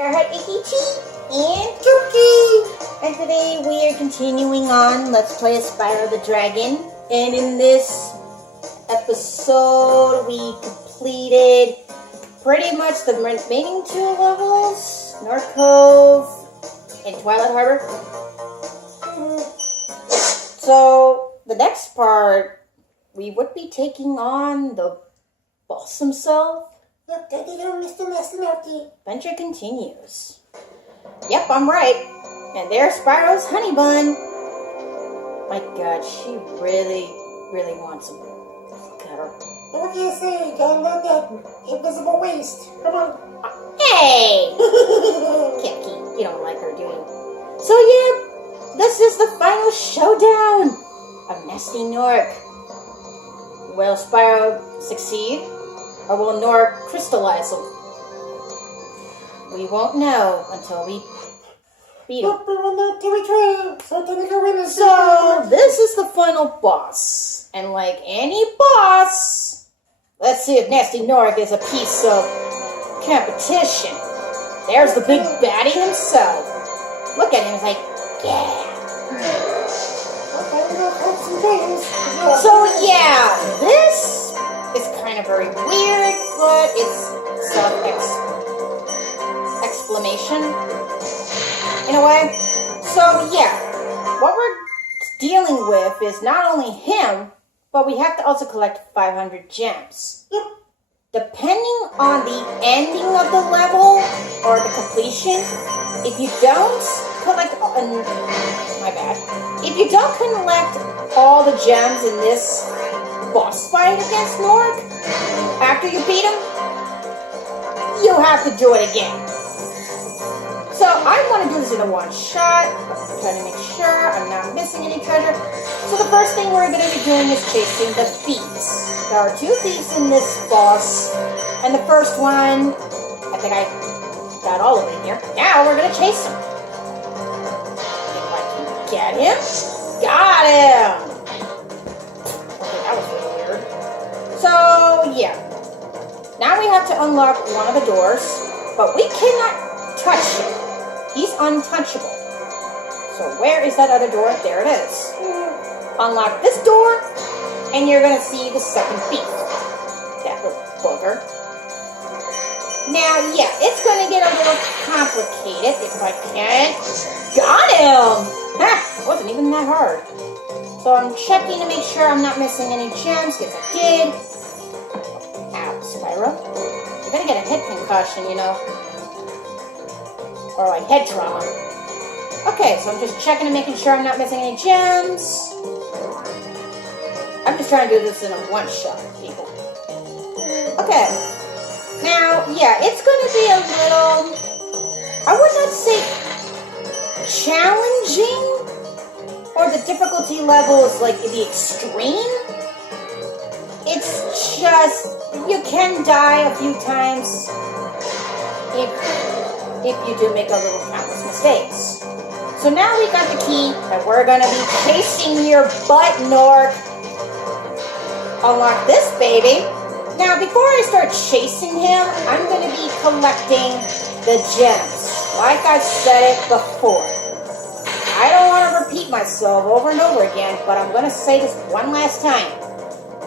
Starheart Ikichi and Turkey! And today we are continuing on Let's Play as Spyro the Dragon. And in this episode, we completed pretty much the remaining 2 levels, North Cove and Twilight Harbor. So, the next part, we would be taking on the boss himself. Look, Daddy, don't miss the nasty. Adventure continues. Yep, I'm right. And there's Spyro's honey bun. My God, she really, really wants him. Look at her. What can you say? Gotta load that invisible waste. Come on. Hey! Kiki, you don't like her, do you? So yeah, this is the final showdown of Gnasty Gnorc. Will Spyro succeed? Or will Gnorc crystallize him? We won't know until we beat him. We will know till we try. So then we go in and So, this is the final boss. And like any boss, let's see if Gnasty Gnorc is a piece of competition. There's the big baddie himself. Look at him, he's like, yeah. Okay, we're gonna have some things. So yeah, this is kind of very weird, but it's self-explanation in a way. So yeah, what we're dealing with is not only him, but we have to also collect 500 gems. Yep. Depending on the ending of the level or the completion, if you don't collect, my bad, if you don't collect all the gems in this boss fight against Gnorc, after you beat him, you have to do it again. So I want to do this in a one shot, trying to make sure I'm not missing any treasure. So the first thing we're going to be doing is chasing the thieves. There are 2 thieves in this boss, and the first one, I think I got all of it here. Now we're going to chase him. If I can get him. Got him! Okay, that was really weird. So, yeah. Now we have to unlock one of the doors, but we cannot touch him. He's untouchable. So where is that other door? There it is. Unlock this door, and you're going to see the second thief. That little bugger. Now, yeah, it's going to get a little complicated if I can. Got him! Ha! It wasn't even that hard. So I'm checking to make sure I'm not missing any gems, because I did. Ow, Spyro. You're going to get a head concussion, you know. Or like head trauma. Okay, so I'm just checking and making sure I'm not missing any gems. I'm just trying to do this in a one-shot, people. Okay. Now, yeah, it's going to be a little, I would not say challenging, or the difficulty level is like the extreme. It's just, you can die a few times if you do make a little countless mistakes. So now we got the key, and we're going to be chasing your butt, Gnorc. Unlock this baby. Now, before I start chasing him, I'm going to be collecting the gems. Like I said it before. I don't want to repeat myself over and over again, but I'm going to say this one last time.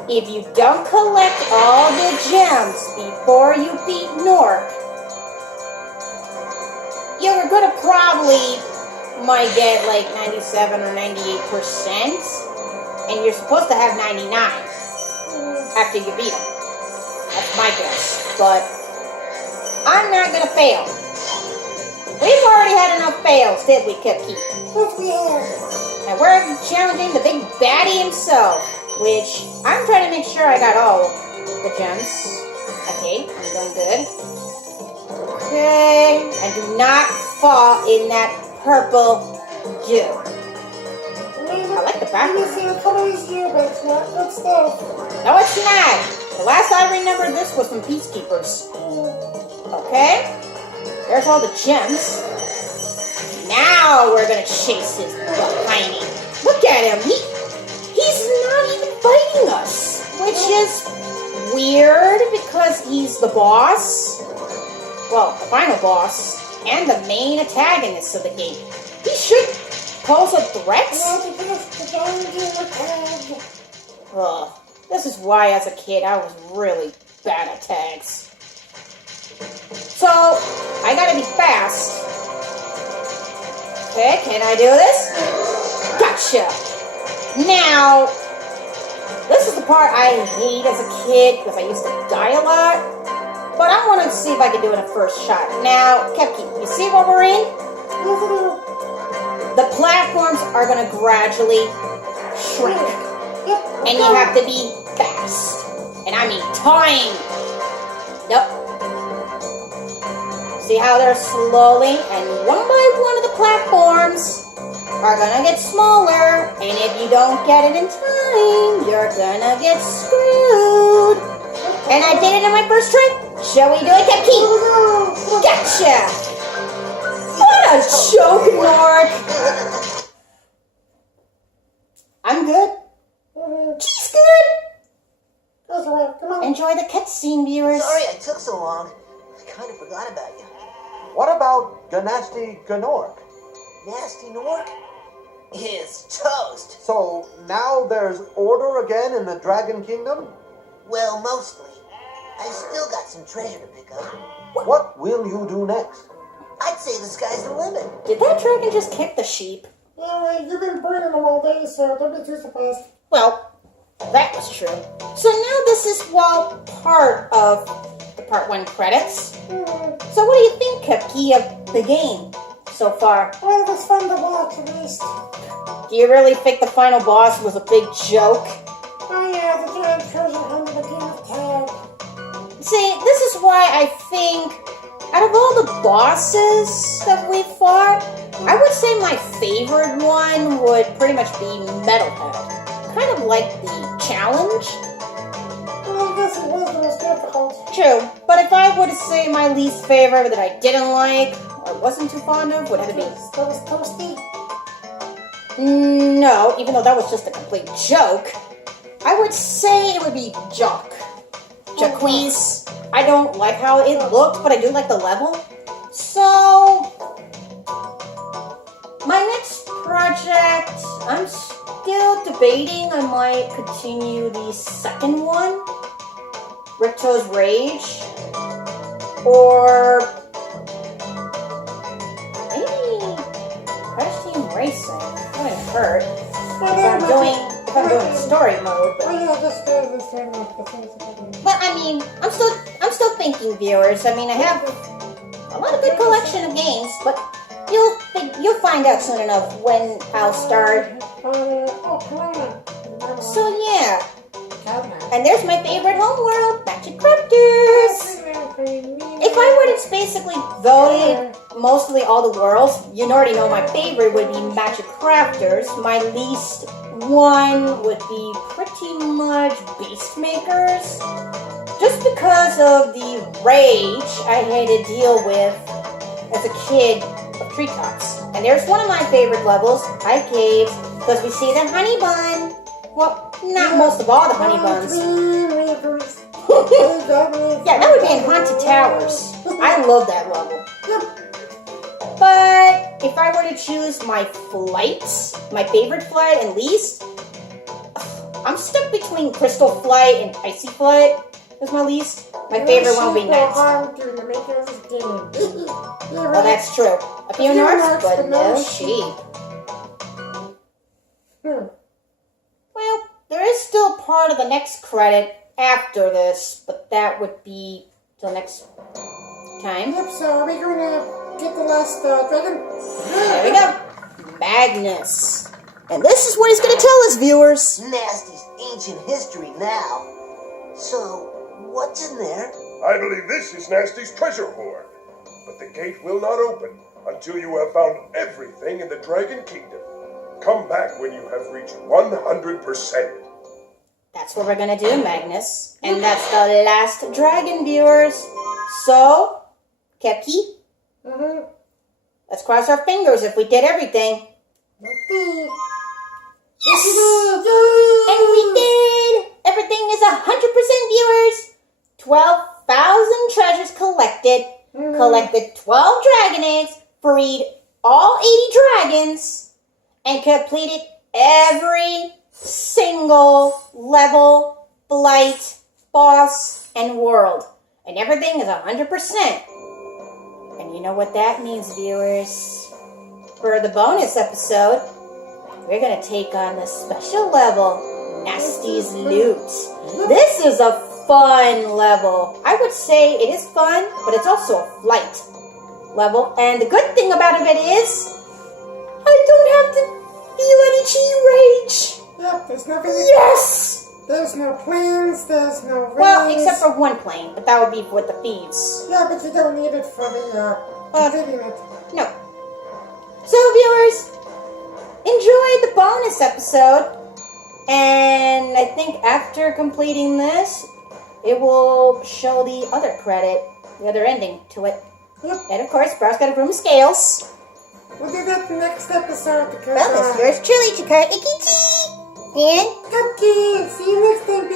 If you don't collect all the gems before you beat Gnorc, you're going to probably might get like 97 or 98%, and you're supposed to have 99 after you beat him. That's my guess, but I'm not going to fail. We've already had enough fails, did we, Cupcake? Yes, we have. And we're challenging the big baddie himself, which I'm trying to make sure I got all the gems. Okay, I'm doing good. Okay, and do not fall in that purple goo. I like the background. The same color as you, but it's not good stuff. No, it's not. The last I remember this was from Peacekeepers. Okay? There's all the gems. Now we're gonna chase his behind him. Look at him. He's not even fighting us, which is weird because he's the boss. well, the final boss and the main antagonist of the game. He should pose a threat? Ugh, this is why as a kid I was really bad at tags. So, I gotta be fast. Okay, can I do this? Gotcha! Now, this is the part I hate as a kid because I used to die a lot. But I want to see if I can do it in a first shot. Now, Kepki, you see what we're in? The platforms are going to gradually shrink. And you have to be fast. And I mean time. Nope. See how they're slowly and one by one of the platforms are gonna get smaller, and if you don't get it in time, you're gonna get screwed. And I did it in my first try. Shall we do it, Kepki? Gotcha! What a joke, Gnorc! I'm good. She's good. Enjoy the cutscene, viewers. Sorry I took so long. I kind of forgot about you. What about Gnasty Gnorc? Gnasty Gnorc is toast. So now there's order again in the Dragon Kingdom? Well, mostly. I still got some treasure to pick up. What will you do next? I'd say the sky's the limit. Did that dragon just kick the sheep? Yeah, you've been burning them all day, so don't be too surprised. Well, that was true. So now this is, well, part of the Part 1 credits. So what do you think, Kepki, of the game so far? Well, it was fun to watch, at least. Do you really think the final boss was a big joke? Oh yeah, the giant treasure hunt of the King of Tag. See, this is why I think, out of all the bosses that we fought, I would say my favorite one would pretty much be Metalhead. Kind of like the challenge. Well, I guess it was the most difficult. True, but if I were to say my least favorite that I didn't like, or wasn't too fond of, would have to be... That was Toasty. No, even though that was just a complete joke, I would say it would be Jock. Jacquees. I don't like how it looked, but I do like the level. So, my next project, I'm still debating. I might continue the second one, Ricto's Rage, or maybe Crash Team Racing. That wouldn't hurt if I'm doing story mode. But, Oh yeah, just the same. but I mean, I'm still thinking, viewers. I mean, I have a lot of good collection of games, but you'll find out soon enough when I'll start. So yeah, and there's my favorite homeworld, Magic Crafters. If I were to basically vote mostly all the worlds, you already know my favorite would be Magic Crafters. My least one would be pretty much Beast Makers. Just because of the rage I had to deal with as a kid of treetops. And there's one of my favorite levels, High Caves, because we see the honey bun. Well, not most of all the honey buns. Yeah, that would be in Haunted Towers. I love that level. But if I were to choose my flights, my favorite flight and least, I'm stuck between Crystal Flight and Icy Flight. Is my least. My favorite one would be Next. Well, that's true. A few Gnorcs, but no sheep. Well, there is still part of the next credit after this, but that would be till next time. Yep, so are we going to get the last dragon? There we go. Magnus. And this is what he's going to tell us, viewers. Gnasty's ancient history now. So, what's in there? I believe this is Gnasty's treasure hoard. But the gate will not open until you have found everything in the Dragon Kingdom. Come back when you have reached 100%. That's what we're going to do, Magnus. And that's the last dragon, viewers. So, Kepki, let's cross our fingers if we did everything. Yes! And we did! Everything is 100%, viewers. 12,000 treasures collected. collected 12 dragon eggs, freed all 80 dragons, and completed every single level, flight, boss, and world. And everything is 100%. And you know what that means, viewers? For the bonus episode, we're going to take on the special level, Gnasty's Loot. This is a fun level. I would say it is fun, but it's also a flight level. And the good thing about it is, I don't have to feel any G-Rage. Yep, there's no Yes! There's no planes, there's no rings. Well, except for one plane, but that would be with the thieves. Yeah, but you don't need it for the, completing it. No. So, viewers, enjoy the bonus episode. And I think after completing this, it will show the other credit, the other ending to it. Yep. And of course, Sparrow's got to groom scales. We'll do that next episode because, Well, this is yours truly, Chikara Ikichi. And Cupcake! See you next time,